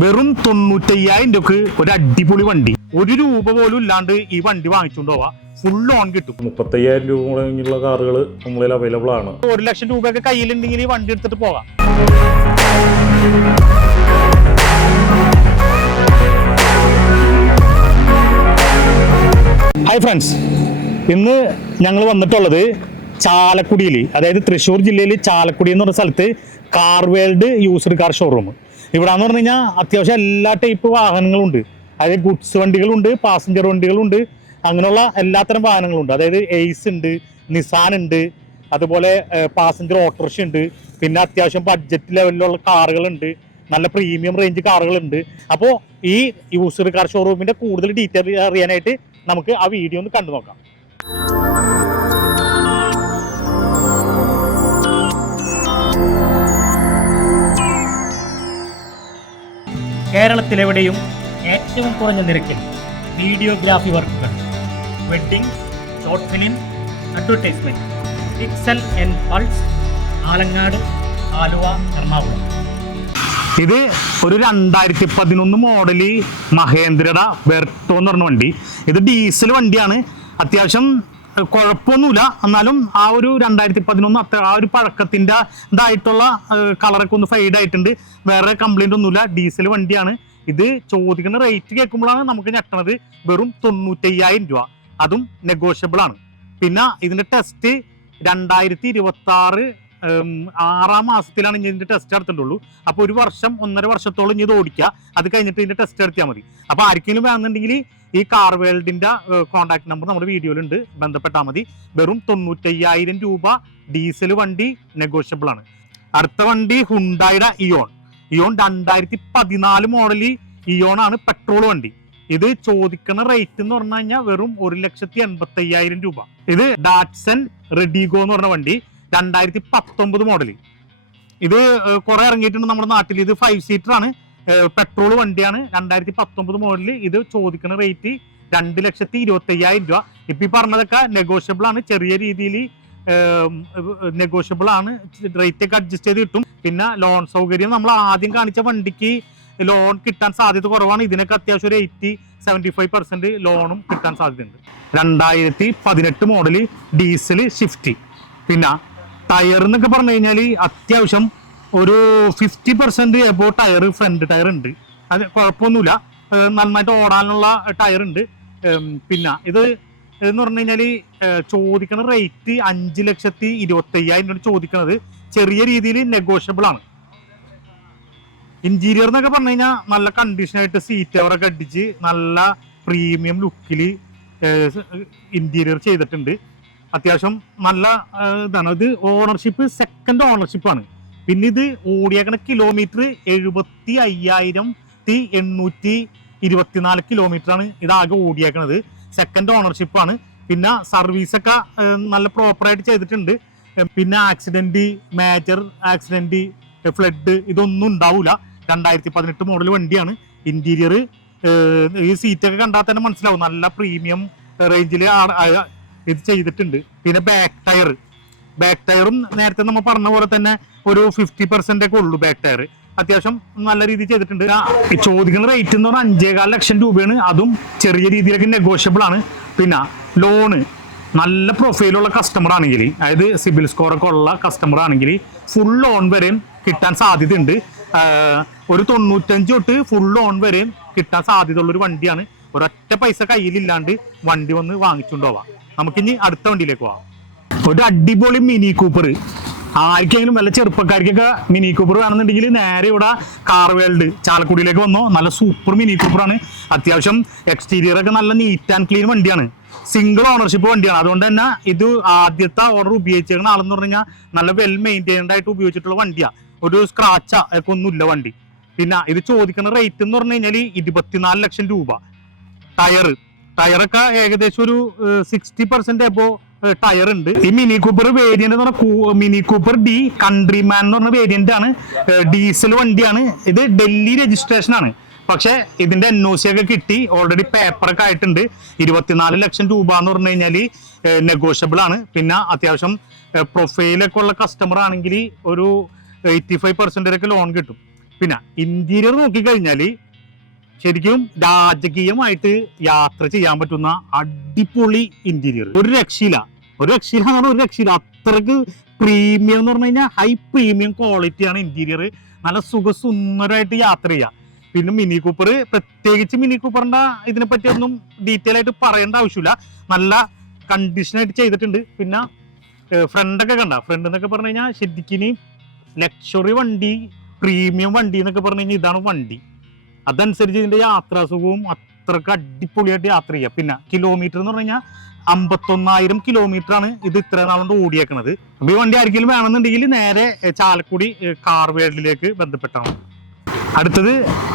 വെറും 95,000 രൂപക്ക് ഒരു അടിപൊളി വണ്ടി, 1 രൂപ പോലും ഇല്ലാണ്ട് ഈ വണ്ടി വാങ്ങിച്ചുകൊണ്ട് പോവാ. ഫുൾ ഓൺ കിട്ടും. 35,000 രൂപ മുടങ്ങിയുള്ള കാറുകൾ നമ്മളിൽ അവൈലബിൾ ആണ്. 1 ലക്ഷം രൂപയൊക്കെ കയ്യിലുണ്ടെങ്കിൽ ഈ വണ്ടി എടുത്തിട്ട് പോകാം. ഹായ് ഫ്രണ്ട്സ്, ഇന്ന് ഞങ്ങൾ വന്നിട്ടുള്ളത് ചാലക്കുടിയിൽ, അതായത് തൃശ്ശൂർ ജില്ലയിൽ ചാലക്കുടി എന്ന് പറഞ്ഞ സ്ഥലത്ത് car world used car showroom. ഇവിടെ എന്ന് പറഞ്ഞു കഴിഞ്ഞാൽ അത്യാവശ്യം എല്ലാ ടൈപ്പ് വാഹനങ്ങളുണ്ട്. അതായത് ഗുഡ്സ് വണ്ടികളുണ്ട്, പാസഞ്ചർ വണ്ടികളുണ്ട്, അങ്ങനെയുള്ള എല്ലാത്തരം വാഹനങ്ങളുണ്ട്. അതായത് എയ്സ് ഉണ്ട്, നിസാൻ ഉണ്ട്, അതുപോലെ പാസഞ്ചർ ഓട്ടോറിക്ഷ ഉണ്ട്, പിന്നെ അത്യാവശ്യം ബഡ്ജറ്റ് ലെവലിലുള്ള കാറുകളുണ്ട്, നല്ല പ്രീമിയം റേഞ്ച് കാറുകളുണ്ട്. അപ്പോൾ ഈ യൂസ്ഡ് കാർ ഷോറൂമിന്റെ കൂടുതൽ ഡീറ്റെയിൽ അറിയാനായിട്ട് നമുക്ക് ആ വീഡിയോ ഒന്ന് കണ്ടു നോക്കാം. കേരളത്തിലെവിടെയും ഏറ്റവും കുറഞ്ഞ നിരക്കിൽ വീഡിയോഗ്രാഫി വർക്കുകൾ, wedding, short film, advertisement, pixel and pulse, Alangad, Aluva, Ernakulam. ഇത് ഒരു 2011 മോഡല് മഹേന്ദ്രയുടെ വെർട്ടോ എന്ന് പറഞ്ഞ വണ്ടി. ഇത് ഡീസൽ വണ്ടിയാണ്. അത്യാവശ്യം കുഴപ്പമൊന്നുമില്ല. എന്നാലും ആ ഒരു 2011 ആ ഒരു പഴക്കത്തിൻ്റെ ഇതായിട്ടുള്ള കളറൊക്കെ ഒന്ന് ഫെയ്ഡ് ആയിട്ടുണ്ട്. വേറെ കംപ്ലൈൻ്റ് ഒന്നുമില്ല. ഡീസൽ വണ്ടിയാണ്. ഇത് ചോദിക്കുന്ന റേറ്റ് കേൾക്കുമ്പോഴാണ് നമുക്ക് ഞെട്ടണത്. വെറും 95,000 രൂപ, അതും നെഗോഷ്യബിൾ ആണ്. പിന്നെ ഇതിൻ്റെ ടെസ്റ്റ് 2026 6-ാം മാസത്തിലാണ് ഇനി ഇതിന്റെ ടെസ്റ്റ് നടത്തിയിട്ടുള്ളൂ. അപ്പോൾ 1 വർഷം 1.5 വർഷത്തോളം ഇനി ഇത് ഓടിക്കുക. അത് കഴിഞ്ഞിട്ട് ഇതിന്റെ ടെസ്റ്റ് നടത്തിയാൽ മതി. അപ്പോൾ ആർക്കെങ്കിലും വേണമെന്നുണ്ടെങ്കിൽ ഈ കാർ വേൾഡിന്റെ കോൺടാക്ട് നമ്പർ നമ്മുടെ വീഡിയോയിലുണ്ട്, ബന്ധപ്പെട്ടാൽ മതി. വെറും 95,000 രൂപ ഡീസൽ വണ്ടി നെഗോഷ്യബിൾ ആണ്. അടുത്ത വണ്ടി ഹുണ്ടായുടെ ഇയോൺ 2014 മോഡല് ഇയോൺ ആണ്, പെട്രോൾ വണ്ടി. ഇത് ചോദിക്കുന്ന റേറ്റ് എന്ന് പറഞ്ഞു കഴിഞ്ഞാൽ വെറും 1,85,000 രൂപ. ഇത് ഡാറ്റ്സൺ റെഡിഗോ എന്ന് പറഞ്ഞ വണ്ടി, 2019 മോഡല്. ഇത് കുറെ ഇറങ്ങിയിട്ടുണ്ട് നമ്മുടെ നാട്ടിൽ. ഇത് 5 സീറ്റർ ആണ്, പെട്രോൾ വണ്ടിയാണ്, 2019 മോഡല്. ഇത് ചോദിക്കുന്ന റേറ്റ് 2,25,000 രൂപ. ഇപ്പൊ ഈ പറഞ്ഞതൊക്കെ നെഗോഷ്യബിൾ ആണ്. ചെറിയ രീതിയിൽ നെഗോഷ്യബിൾ ആണ്. റേറ്റ് ഒക്കെ അഡ്ജസ്റ്റ് ചെയ്ത് കിട്ടും. പിന്നെ ലോൺ സൗകര്യം നമ്മൾ ആദ്യം കാണിച്ച വണ്ടിക്ക് ലോൺ കിട്ടാൻ സാധ്യത കുറവാണ്. ഇതിനൊക്കെ അത്യാവശ്യം ഒരു 80-75% ലോണും കിട്ടാൻ സാധ്യതയുണ്ട്. 2018 മോഡല് ഡീസൽ ഷിഫ്റ്റ്. പിന്നെ ടയർ എന്നൊക്കെ പറഞ്ഞു കഴിഞ്ഞാൽ അത്യാവശ്യം ഒരു 50% എബോ ടയർ, ഫ്രണ്ട് ടയർ ഉണ്ട്. അത് കുഴപ്പമൊന്നുമില്ല, നന്നായിട്ട് ഓടാനുള്ള ടയർ ഉണ്ട്. പിന്നെ ഇത് എന്ന് പറഞ്ഞു കഴിഞ്ഞാൽ ചോദിക്കുന്ന റേറ്റ് 5,25,000 രൂപ ചോദിക്കുന്നത്. ചെറിയ രീതിയിൽ നെഗോഷ്യബിൾ ആണ്. ഇന്റീരിയർ എന്നൊക്കെ പറഞ്ഞു കഴിഞ്ഞാൽ നല്ല കണ്ടീഷനായിട്ട് സീറ്റ് കവറൊക്കെ അടിച്ച് നല്ല പ്രീമിയം ലുക്കിൽ ഇന്റീരിയർ ചെയ്തിട്ടുണ്ട്. അത്യാവശ്യം നല്ല ഇതാണ്. ഇത് ഓണർഷിപ്പ് സെക്കൻഡ് ഓണർഷിപ്പാണ്. പിന്നെ ഇത് ഓടിയേക്കണ കിലോമീറ്റർ 75,824 കിലോമീറ്റർ ആണ് ഇതാകെ ഓടിയേക്കണത്. സെക്കൻഡ് ഓണർഷിപ്പാണ്. പിന്നെ സർവീസൊക്കെ നല്ല പ്രോപ്പറായിട്ട് ചെയ്തിട്ടുണ്ട്. പിന്നെ ആക്സിഡന്റ്, മേജർ ആക്സിഡന്റ്, ഫ്ലഡ് ഇതൊന്നും ഉണ്ടാവില്ല. 2018 മോഡൽ വണ്ടിയാണ്. ഇന്റീരിയർ ഈ സീറ്റൊക്കെ കണ്ടാൽ തന്നെ മനസ്സിലാവും, നല്ല പ്രീമിയം റേഞ്ചിൽ ഇത് ചെയ്തിട്ടുണ്ട്. പിന്നെ ബാക്ക് ടയറും നേരത്തെ നമ്മൾ പറഞ്ഞ പോലെ തന്നെ ഒരു 50% ഒക്കെ ഉള്ളൂ ബാക്ക് ടയർ. അത്യാവശ്യം നല്ല രീതിയിൽ ചെയ്തിട്ടുണ്ട്. ചോദിക്കുന്ന റേറ്റ് എന്ന് പറഞ്ഞാൽ 5,15 ലക്ഷം രൂപയാണ്. അതും ചെറിയ രീതിയിലൊക്കെ നെഗോഷ്യബിൾ ആണ്. പിന്നെ ലോണ് നല്ല പ്രൊഫൈലുള്ള കസ്റ്റമർ ആണെങ്കിൽ, അതായത് സിബിൽ സ്കോറൊക്കെ ഉള്ള കസ്റ്റമർ ആണെങ്കിൽ ഫുൾ ലോൺ വരെയും കിട്ടാൻ സാധ്യതയുണ്ട്. ഒരു 95 തൊട്ട് ഫുൾ ലോൺ വരെയും കിട്ടാൻ സാധ്യതയുള്ളൊരു വണ്ടിയാണ്. ഒരൊറ്റ പൈസ കയ്യിലില്ലാണ്ട് വണ്ടി വന്ന് വാങ്ങിച്ചുകൊണ്ട് പോവാം. നമുക്കിനി അടുത്ത വണ്ടിയിലേക്ക് പോവാം. ഒരു അടിപൊളി മിനി കൂപ്പർ. ആർക്കെങ്കിലും വല്ല ചെറുപ്പക്കാർക്കൊക്കെ മിനി കൂപ്പർ വേണമെന്നുണ്ടെങ്കിൽ നേരെ ഇവിടെ കാർ വേൾഡ് ചാലക്കുടിയിലേക്ക് വന്നോ. നല്ല സൂപ്പർ മിനി കൂപ്പറാണ്. അത്യാവശ്യം എക്സ്റ്റീരിയർ ഒക്കെ നല്ല നീറ്റ് ആൻഡ് ക്ലീൻ വണ്ടിയാണ്. സിംഗിൾ ഓണർഷിപ്പ് വണ്ടിയാണ്. അതുകൊണ്ട് തന്നെ ഇത് ആദ്യത്തെ ഓർഡർ ഉപയോഗിച്ചിരിക്കുന്ന ആളെന്ന് പറഞ്ഞു കഴിഞ്ഞാൽ നല്ല വെൽ മെയിൻറ്റൈൻഡ് ആയിട്ട് ഉപയോഗിച്ചിട്ടുള്ള വണ്ടിയാണ്. ഒരു സ്ക്രാച്ച ഒക്കെ ഒന്നുമില്ല വണ്ടി. പിന്നെ ഇത് ചോദിക്കുന്ന റേറ്റ് എന്ന് പറഞ്ഞു കഴിഞ്ഞാൽ 24 ലക്ഷം രൂപ. ടയറൊക്കെ ഏകദേശം ഒരു 60% എബോ ടയർ ഉണ്ട്. ഈ മിനി കൂപ്പർ വേരിയന്റ് എന്ന് പറഞ്ഞാൽ മിനി കൂപ്പർ ഡി കൺട്രിമാൻ എന്ന് പറഞ്ഞ വേരിയന്റ് ആണ്. ഡീസൽ വണ്ടിയാണ്. ഇത് ഡൽഹി രജിസ്ട്രേഷൻ ആണ്. പക്ഷെ ഇതിന്റെ NOC ഒക്കെ കിട്ടി, ഓൾറെഡി പേപ്പറൊക്കെ ആയിട്ടുണ്ട്. 24 ലക്ഷം രൂപ എന്ന് പറഞ്ഞു കഴിഞ്ഞാൽ നെഗോഷ്യബിൾ ആണ്. പിന്നെ അത്യാവശ്യം പ്രൊഫൈലൊക്കെ ഉള്ള കസ്റ്റമർ ആണെങ്കിൽ ഒരു 85% ഒക്കെ ലോൺ കിട്ടും. പിന്നെ ഇന്റീരിയർ നോക്കിക്കഴിഞ്ഞാൽ ശരിക്കും രാജകീയമായിട്ട് യാത്ര ചെയ്യാൻ പറ്റുന്ന അടിപൊളി ഇന്റീരിയർ. ഒരു രക്ഷയില്ല എന്ന് പറഞ്ഞാൽ ഒരു രക്ഷയില്ല. അത്രക്ക് പ്രീമിയം എന്ന് പറഞ്ഞു കഴിഞ്ഞാൽ ഹൈ പ്രീമിയം ക്വാളിറ്റിയാണ് ഇന്റീരിയർ. നല്ല സുഖസുന്ദരമായിട്ട് യാത്ര ചെയ്യാം. പിന്നെ മിനി കൂപ്പർ, പ്രത്യേകിച്ച് മിനി കൂപ്പറിന്റെ ഇതിനെപ്പറ്റി ഒന്നും ഡീറ്റെയിൽ ആയിട്ട് പറയേണ്ട ആവശ്യമില്ല. നല്ല കണ്ടീഷനായിട്ട് ചെയ്തിട്ടുണ്ട്. പിന്നെ ഫ്രണ്ടൊക്കെ കണ്ട, ഫ്രണ്ട് എന്നൊക്കെ പറഞ്ഞു കഴിഞ്ഞാൽ ശരിക്കും ലക്ഷറി വണ്ടി, പ്രീമിയം വണ്ടി എന്നൊക്കെ പറഞ്ഞു കഴിഞ്ഞാൽ ഇതാണ് വണ്ടി. അതനുസരിച്ച് ഇതിന്റെ യാത്രാസുഖവും അത്രക്ക് അടിപൊളിയായിട്ട് യാത്ര ചെയ്യാം. പിന്നെ കിലോമീറ്റർ എന്ന് പറഞ്ഞു കഴിഞ്ഞാൽ 51,000 കിലോമീറ്റർ ആണ് ഇത് ഇത്ര നാളുകൊണ്ട് ഓടിയേക്കണത്. അപ്പൊ ഈ വണ്ടി ആർക്കെങ്കിലും വേണമെന്നുണ്ടെങ്കിൽ നേരെ ചാലക്കുടി കാർ വേൾഡിലേക്ക് ബന്ധപ്പെട്ടാണ്. അടുത്തത്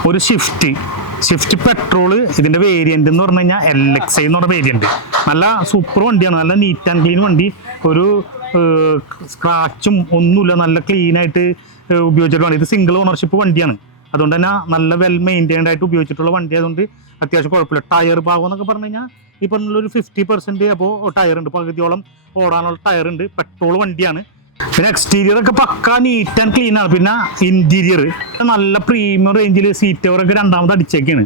ഒരു സ്വിഫ്റ്റ് പെട്രോള്. ഇതിന്റെ വേരിയന്റ് എന്ന് പറഞ്ഞു കഴിഞ്ഞാൽ LXI എന്ന് പറഞ്ഞ വേരിയന്റ്. നല്ല സൂപ്പർ വണ്ടിയാണ്, നല്ല നീറ്റ് ആൻഡ് ക്ലീൻ വണ്ടി. ഒരു സ്ക്രാച്ചും ഒന്നുമില്ല, നല്ല ക്ലീൻ ആയിട്ട് ഉപയോഗിച്ചിട്ടുള്ള ഇത് സിംഗിൾ ഓണർഷിപ്പ് വണ്ടിയാണ്. അതുകൊണ്ട് തന്നെ നല്ല വെൽ മെയിൻറ്റൈൻഡ് ആയിട്ട് ഉപയോഗിച്ചിട്ടുള്ള വണ്ടി ആയതുകൊണ്ട് അത്യാവശ്യം കുഴപ്പമില്ല. ടയർ ഭാഗം എന്നൊക്കെ പറഞ്ഞു കഴിഞ്ഞാൽ ഈ പറഞ്ഞൊരു 50% അപ്പോൾ ടയർ ഉണ്ട്, പകുതിയോളം ഓടാനുള്ള ടയർ ഉണ്ട്. പെട്രോൾ വണ്ടിയാണ്. പിന്നെ എക്സ്റ്റീരിയർ ഒക്കെ പക്ക നീറ്റ് ആൻഡ് ക്ലീൻ ആണ്. പിന്നെ ഇന്റീരിയർ നല്ല പ്രീമിയം റേഞ്ചിൽ സീറ്റ് കവറൊക്കെ രണ്ടാമത് അടിച്ചേക്കാണ്.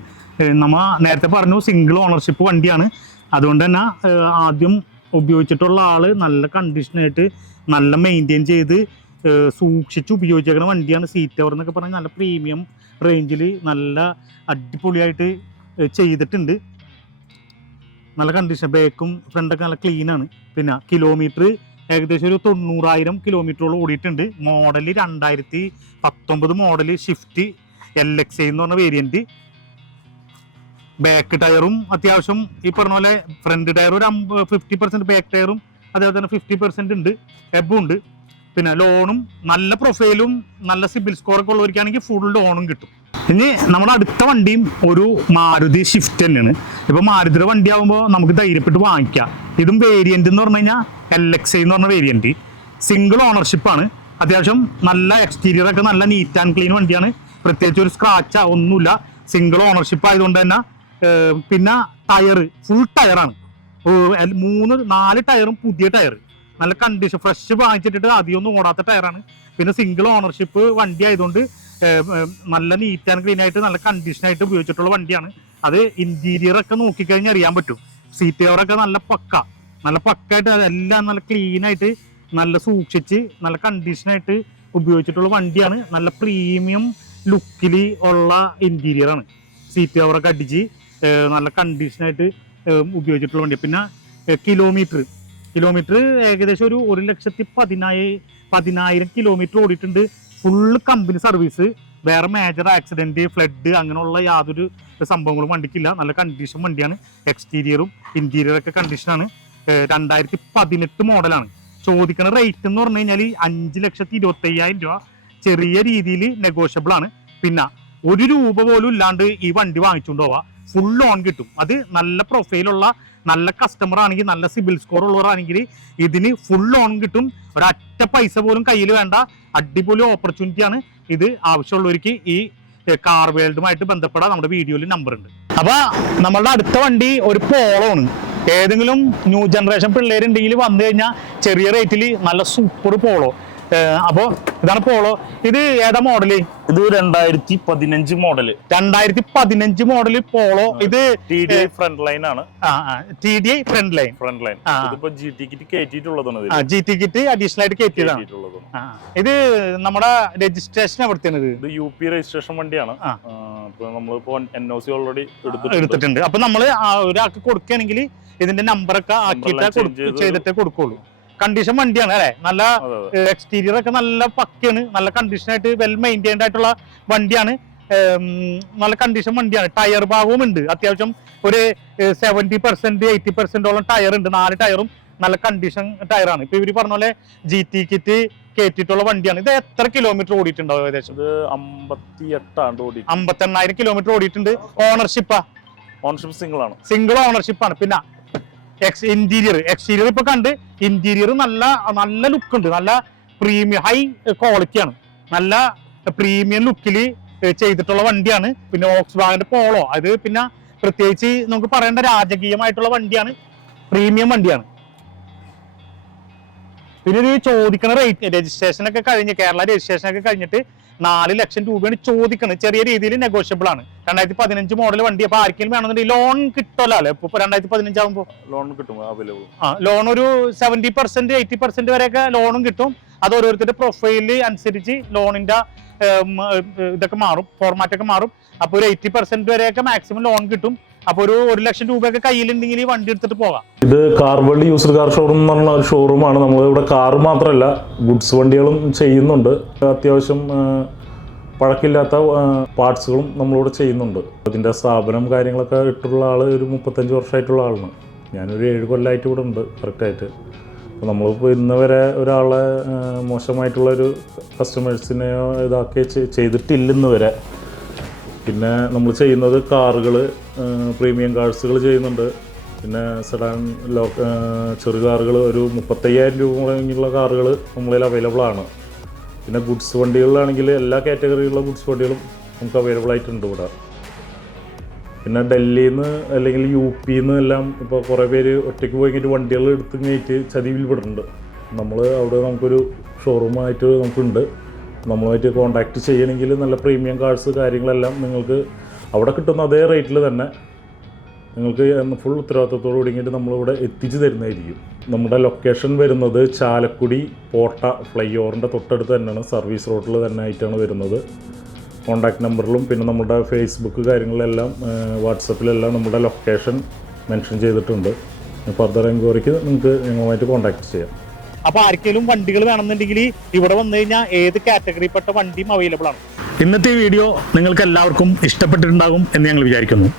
നമ്മ നേരത്തെ പറഞ്ഞു സിംഗിൾ ഓണർഷിപ്പ് വണ്ടിയാണ്. അതുകൊണ്ട് തന്നെ ആദ്യം ഉപയോഗിച്ചിട്ടുള്ള ആള് നല്ല കണ്ടീഷനായിട്ട് നല്ല മെയിൻറ്റെയിൻ ചെയ്ത് സൂക്ഷിച്ച് ഉപയോഗിച്ചേക്കുന്ന വണ്ടിയാണ്. സീറ്റ് കവർ എന്നൊക്കെ പറഞ്ഞാൽ നല്ല പ്രീമിയം റേഞ്ചിൽ നല്ല അടിപൊളിയായിട്ട് ചെയ്തിട്ടുണ്ട്. നല്ല കണ്ടീഷൻ, ബാക്കും ഫ്രണ്ടൊക്കെ നല്ല ക്ലീൻ ആണ്. പിന്നെ കിലോമീറ്റർ ഏകദേശം ഒരു 90,000 കിലോമീറ്ററോളം ഓടിയിട്ടുണ്ട്. മോഡൽ 2019 മോഡൽ സ്വിഫ്റ്റ് LXI എന്ന് പറഞ്ഞ വേരിയന്റ്. ബാക്ക് ടയറും അത്യാവശ്യം ഈ പറഞ്ഞ പോലെ ഫ്രണ്ട് ടയർ ഒരു 50%, ബാക്ക് ടയറും അതേപോലെ തന്നെ 50% ഉണ്ട്, വെബും ഉണ്ട്. പിന്നെ ലോണും നല്ല പ്രൊഫൈലും നല്ല സിബിൽ സ്കോറൊക്കെ ഉള്ളവർക്കാണെങ്കിൽ ഫുൾ ലോണും കിട്ടും. ഇനി നമ്മുടെ അടുത്ത വണ്ടിയും ഒരു മാരുതി സ്വിഫ്റ്റ് തന്നെയാണ്. ഇപ്പൊ മാരുതിയുടെ വണ്ടി ആകുമ്പോൾ നമുക്ക് ധൈര്യപ്പെട്ട് വാങ്ങിക്കാം. ഇതും വേരിയന്റ് എന്ന് പറഞ്ഞു കഴിഞ്ഞാൽ LXI എന്ന് പറഞ്ഞ വേരിയന്റ്. സിംഗിൾ ഓണർഷിപ്പാണ്. അത്യാവശ്യം നല്ല എക്സ്റ്റീരിയർ ഒക്കെ നല്ല നീറ്റ് ആൻഡ് ക്ലീൻ വണ്ടിയാണ്. പ്രത്യേകിച്ച് ഒരു സ്ക്രാച്ച് ഒന്നുമില്ല. സിംഗിൾ ഓണർഷിപ്പ് ആയതുകൊണ്ട് തന്നെ പിന്നെ ടയർ ഫുൾ ടയറാണ്. 3-4 ടയറും പുതിയ ടയർ, നല്ല കണ്ടീഷൻ, ഫ്രഷ് വാങ്ങിച്ചിട്ട് അധികമൊന്നും ഓടാത്ത ടയറാണ്. പിന്നെ സിംഗിൾ ഓണർഷിപ്പ് വണ്ടി ആയതുകൊണ്ട് നല്ല നീറ്റ് ആൻഡ് ക്ലീൻ ആയിട്ട് നല്ല കണ്ടീഷനായിട്ട് ഉപയോഗിച്ചിട്ടുള്ള വണ്ടിയാണ്. അത് ഇന്റീരിയർ ഒക്കെ നോക്കിക്കഴിഞ്ഞാൽ അറിയാൻ പറ്റും. സീറ്റ് കവറൊക്കെ നല്ല പക്കായിട്ട് എല്ലാം നല്ല ക്ലീൻ ആയിട്ട് നല്ല സൂക്ഷിച്ച് നല്ല കണ്ടീഷനായിട്ട് ഉപയോഗിച്ചിട്ടുള്ള വണ്ടിയാണ്. നല്ല പ്രീമിയം ലുക്കിൽ ഉള്ള ഇന്റീരിയർ ആണ്. സീറ്റ് കവറൊക്കെ അടിച്ച് നല്ല കണ്ടീഷനായിട്ട് ഉപയോഗിച്ചിട്ടുള്ള വണ്ടി. പിന്നെ കിലോമീറ്റർ ഏകദേശം ഒരു 1,10,000 കിലോമീറ്റർ ഓടിയിട്ടുണ്ട്. Full company service. വേറെ മേജർ ആക്സിഡന്റ്, ഫ്ലഡ് അങ്ങനെയുള്ള യാതൊരു സംഭവങ്ങളും വണ്ടിക്കില്ല. നല്ല കണ്ടീഷൻ വണ്ടിയാണ്. എക്സ്റ്റീരിയറും ഇന്റീരിയറൊക്കെ കണ്ടീഷനാണ്. 2018 മോഡലാണ്. ചോദിക്കുന്ന റേറ്റ് എന്ന് പറഞ്ഞു കഴിഞ്ഞാൽ 5,25,000 രൂപ. ചെറിയ രീതിയിൽ നെഗോഷ്യബിൾ ആണ്. പിന്നെ 1 രൂപ പോലും ഇല്ലാണ്ട് ഈ വണ്ടി വാങ്ങിച്ചുകൊണ്ട് പോവാ. ഫുൾ ലോൺ കിട്ടും. അത് നല്ല പ്രൊഫൈലുള്ള നല്ല കസ്റ്റമർ ആണെങ്കിൽ, നല്ല സിബിൽ സ്കോർ ഉള്ളവരാണെങ്കിൽ ഇതിന് ഫുൾ ലോൺ കിട്ടും. ഒരൊറ്റ പൈസ പോലും കയ്യിൽ വേണ്ട. അടിപൊളി ഓപ്പർച്യൂണിറ്റിയാണ് ഇത്. ആവശ്യമുള്ളവർക്ക് ഈ കാർ വേൾഡുമായിട്ട് ബന്ധപ്പെടാൻ നമ്മുടെ വീഡിയോയിൽ നമ്പർ ഉണ്ട്. അപ്പൊ നമ്മളുടെ അടുത്ത വണ്ടി ഒരു പോളോ ആണ്. ഏതെങ്കിലും ന്യൂ ജനറേഷൻ പിള്ളേരുണ്ടെങ്കിൽ വന്നു കഴിഞ്ഞാൽ ചെറിയ റേറ്റിൽ നല്ല സൂപ്പർ പോളോ. അപ്പോ ഇതാണ് പോളോ. ഇത് ഏതാ മോഡല്? ഇത് 2015 മോഡല്. 2015 model polo. ഇത് TDI ഫ്രണ്ട് ലൈൻ ആണ്. TDI front line. ഇതിപ്പോ GT കിറ്റ് കയറ്റിയിട്ടുള്ളതാണ്. GT കിറ്റ് അഡീഷണൽ ആയിട്ട് കയറ്റിയതാണ്. ഇത് നമ്മുടെ രജിസ്ട്രേഷൻ എവിടുത്തെയാണ്? ഇത് UP രജിസ്ട്രേഷൻ വണ്ടിയാണ്. നമ്മളിപ്പോ NOC ഓൾറെഡി എടുത്തിട്ടുണ്ട്. അപ്പൊ നമ്മള് ഒരാൾക്ക് കൊടുക്കുകയാണെങ്കിൽ ഇതിന്റെ നമ്പറൊക്കെ ആക്കിയിട്ട് ചെയ്തിട്ടേ കൊടുക്കുള്ളൂ. കണ്ടീഷൻ വണ്ടിയാണ് അല്ലെ? നല്ല എക്സ്റ്റീരിയർ ഒക്കെ നല്ല പക്കയാണ്. നല്ല കണ്ടീഷനായിട്ട് വെൽ മെയിൻറ്റൈൻഡ് ആയിട്ടുള്ള വണ്ടിയാണ്. നല്ല കണ്ടീഷൻ വണ്ടിയാണ്. ടയർ ഭാഗവും ഉണ്ട്. അത്യാവശ്യം ഒരു 70% 80% ടയർ ഉണ്ട്. 4 ടയറും നല്ല കണ്ടീഷൻ ടയറാണ്. ഇപ്പൊ ഇവര് പറഞ്ഞ പോലെ GT കിറ്റ് കയറ്റിയിട്ടുള്ള വണ്ടിയാണ്. ഇത് എത്ര കിലോമീറ്റർ ഓടിയിട്ടുണ്ടാവും? ഏകദേശം 58,000 കിലോമീറ്റർ ഓടിയിട്ടുണ്ട്. ഓണർഷിപ്പ് സിംഗിൾ ഓണർഷിപ്പാണ്. പിന്നെ എക്സ്റ്റീരിയർ ഇപ്പൊ കണ്ട് ഇന്റീരിയർ നല്ല ലുക്ക് ഉണ്ട്. നല്ല പ്രീമിയം ഹൈ ക്വാളിറ്റിയാണ്. നല്ല പ്രീമിയം ലുക്കിൽ ചെയ്തിട്ടുള്ള വണ്ടിയാണ്. പിന്നെ വോക്സ്വാഗന്റെ പോളോ, അത് പിന്നെ പ്രത്യേകിച്ച് നമുക്ക് പറയേണ്ട രാജകീയമായിട്ടുള്ള വണ്ടിയാണ്. പ്രീമിയം വണ്ടിയാണ്. പിന്നെ ഇത് ചോദിക്കണ റേറ്റ് രജിസ്ട്രേഷൻ ഒക്കെ കഴിഞ്ഞ് കേരള രജിസ്ട്രേഷൻ ഒക്കെ കഴിഞ്ഞിട്ട് 4 ലക്ഷം രൂപയാണ് ചോദിക്കുന്നത്. ചെറിയ രീതിയിൽ നെഗോഷ്യബിൾ ആണ്. 2015 മോഡൽ വണ്ടി. അപ്പൊ ആർക്കെങ്കിലും വേണമെന്നുണ്ടെങ്കിൽ ലോൺ കിട്ടുമല്ലോ അല്ലേ? ഇപ്പൊ 2015 ആകുമ്പോൾ ലോൺ കിട്ടും അവൈലബിൾ. ലോൺ ഒരു 70% 80% വരെയൊക്കെ ലോണും കിട്ടും. അത് ഓരോരുത്തരുടെ പ്രൊഫൈലിൽ അനുസരിച്ച് ലോണിന്റെ ഇതൊക്കെ മാറും, ഫോർമാറ്റ് ഒക്കെ മാറും. അപ്പൊ ഒരു 80% വരെയൊക്കെ മാക്സിമം ലോൺ കിട്ടും. അപ്പൊ ഒരു 1 ലക്ഷം രൂപയൊക്കെ കയ്യിലുണ്ടെങ്കിൽ വണ്ടി എടുത്തിട്ട് പോകാം. ഇത് car world used car showroom എന്ന് പറഞ്ഞ ഒരു ഷോറൂമാണ്. നമ്മൾ ഇവിടെ കാർ മാത്രമല്ല ഗുഡ്സ് വണ്ടികളും ചെയ്യുന്നുണ്ട്. അത്യാവശ്യം പഴക്കില്ലാത്ത പാർട്സുകളും നമ്മളിവിടെ ചെയ്യുന്നുണ്ട്. അതിൻ്റെ സ്ഥാപനം കാര്യങ്ങളൊക്കെ ഇട്ടുള്ള ആൾ ഒരു 35 വർഷമായിട്ടുള്ള ആളാണ്. ഞാനൊരു 7 കൊല്ലമായിട്ട് ഇവിടെ ഉണ്ട് കറക്റ്റായിട്ട്. അപ്പോൾ നമ്മളിപ്പോൾ ഇന്ന് വരെ ഒരാളെ മോശമായിട്ടുള്ളൊരു കസ്റ്റമേഴ്സിനെയോ ഇതാക്കി ചെയ്തിട്ടില്ലെന്ന് വരെ. പിന്നെ നമ്മൾ ചെയ്യുന്നത് കാറുകൾ, പ്രീമിയം കാർസുകൾ ചെയ്യുന്നുണ്ട്. പിന്നെ സെഡാൻ ചെറു കാറുകൾ ഒരു 35,000 രൂപ മുടങ്ങിയുള്ള കാറുകൾ നമ്മളിൽ അവൈലബിൾ ആണ്. പിന്നെ ഗുഡ്സ് വണ്ടികളിലാണെങ്കിൽ എല്ലാ കാറ്റഗറിയിലുള്ള ഗുഡ്സ് വണ്ടികളും നമുക്ക് അവൈലബിൾ ആയിട്ടുണ്ട് ഇവിടെ. പിന്നെ ഡൽഹിയിൽ നിന്ന് അല്ലെങ്കിൽ UP നിന്ന് എല്ലാം ഇപ്പോൾ കുറേ പേര് ഒറ്റയ്ക്ക് പോയി കഴിഞ്ഞിട്ട് വണ്ടികൾ എടുത്ത് കഴിഞ്ഞിട്ട് ചതിവിൽ വിടുന്നുണ്ട്. നമ്മൾ അവിടെ നമുക്കൊരു ഷോറൂമായിട്ട് നമുക്കുണ്ട്. നമ്മളുമായിട്ട് കോൺടാക്റ്റ് ചെയ്യണമെങ്കിൽ നല്ല പ്രീമിയം കാർസ് കാര്യങ്ങളെല്ലാം നിങ്ങൾക്ക് അവിടെ കിട്ടുന്ന അതേ റേറ്റിൽ തന്നെ നിങ്ങൾക്ക് ഫുൾ ഉത്തരവാദിത്തത്തോട് കൂടിയിട്ട് നമ്മളിവിടെ എത്തിച്ചു തരുന്നതായിരിക്കും. നമ്മുടെ ലൊക്കേഷൻ വരുന്നത് ചാലക്കുടി പോട്ട ഫ്ലൈ ഓവറിൻ്റെ തൊട്ടടുത്ത് തന്നെയാണ്. സർവീസ് റോഡിൽ തന്നെ ആയിട്ടാണ് വരുന്നത്. കോൺടാക്ട് നമ്പറിലും പിന്നെ നമ്മുടെ ഫേസ്ബുക്ക് കാര്യങ്ങളിലെല്ലാം വാട്സപ്പിലെല്ലാം നമ്മുടെ ലൊക്കേഷൻ മെൻഷൻ ചെയ്തിട്ടുണ്ട്. ഫർദർ എൻക്വയറിക്ക് നിങ്ങൾക്ക് ഞങ്ങളുമായിട്ട് കോൺടാക്ട് ചെയ്യാം. അപ്പൊ ആർക്കെങ്കിലും വണ്ടികൾ വേണമെന്നുണ്ടെങ്കിൽ ഇവിടെ വന്നു കഴിഞ്ഞാൽ ഏത് കാറ്റഗറിപ്പെട്ട വണ്ടിയും അവൈലബിൾ ആണ്. ഇന്നത്തെ വീഡിയോ നിങ്ങൾക്ക് എല്ലാവർക്കും ഇഷ്ടപ്പെട്ടിട്ടുണ്ടാകും എന്ന് ഞങ്ങൾ വിചാരിക്കുന്നു.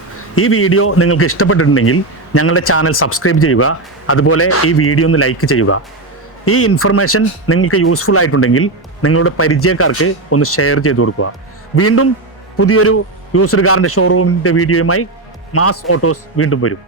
ഈ വീഡിയോ നിങ്ങൾക്ക് ഇഷ്ടപ്പെട്ടിട്ടുണ്ടെങ്കിൽ ഞങ്ങളുടെ ചാനൽ സബ്സ്ക്രൈബ് ചെയ്യുക. അതുപോലെ ഈ വീഡിയോ ഒന്ന് ലൈക്ക് ചെയ്യുക. ഈ ഇൻഫർമേഷൻ നിങ്ങൾക്ക് യൂസ്ഫുൾ ആയിട്ടുണ്ടെങ്കിൽ നിങ്ങളുടെ പരിചയക്കാർക്ക് ഒന്ന് ഷെയർ ചെയ്ത് കൊടുക്കുക. വീണ്ടും പുതിയൊരു യൂസ്ഡ് കാറിന്റെ ഷോറൂമിന്റെ വീഡിയോയുമായി മാസ് ഓട്ടോസ് വീണ്ടും വരും.